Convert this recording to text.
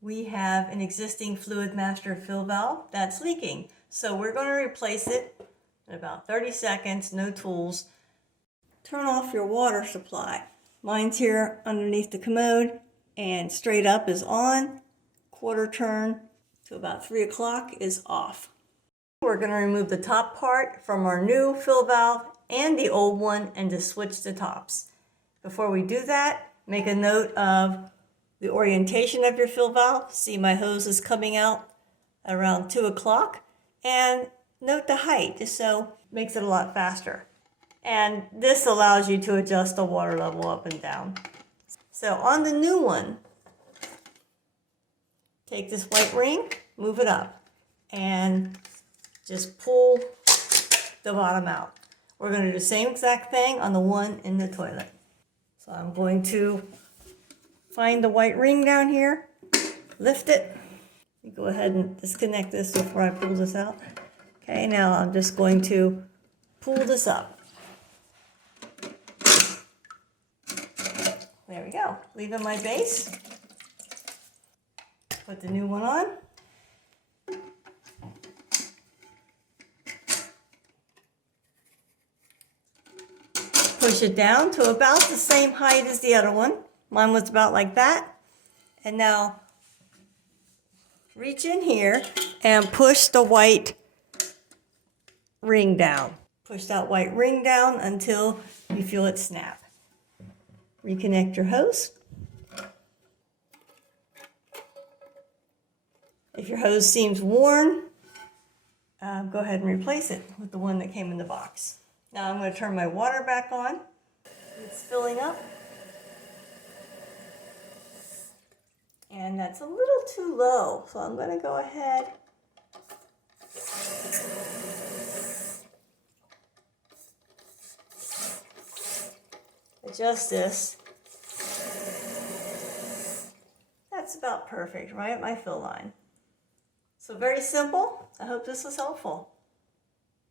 we have an existing Fluidmaster fill valve that's leaking. So we're going to replace it in about 30 seconds, no tools. Turn off your water supply. Mine's here underneath the commode, and straight up is on. Quarter turn to about 3 o'clock is off. We're going to remove the top part from our new fill valve and the old one and just switch the tops. Before we do that, make a note of the orientation of your fill valve. See, my hose is coming out around 2 o'clock. And note the height, just so it makes it a lot faster. And this allows you to adjust the water level up and down. So on the new one, take this white ring, move it up, and just pull the bottom out. We're going to do the same exact thing on the one in the toilet. So I'm going to find the white ring down here, lift it. Go ahead and disconnect this before I pull this out. Okay, now I'm just going to pull this up. There we go. Leaving my base. Put the new one on. Push it down to about the same height as the other one. Mine was about like that. And now reach in here and push the white ring down. Push that white ring down until you feel it snap. Reconnect your hose. If your hose seems worn, go ahead and replace it with the one that came in the box. Now I'm going to turn my water back on. It's filling up. And that's a little too low, so I'm going to go ahead adjust this. That's about perfect, right at my fill line. So very simple. I hope this was helpful.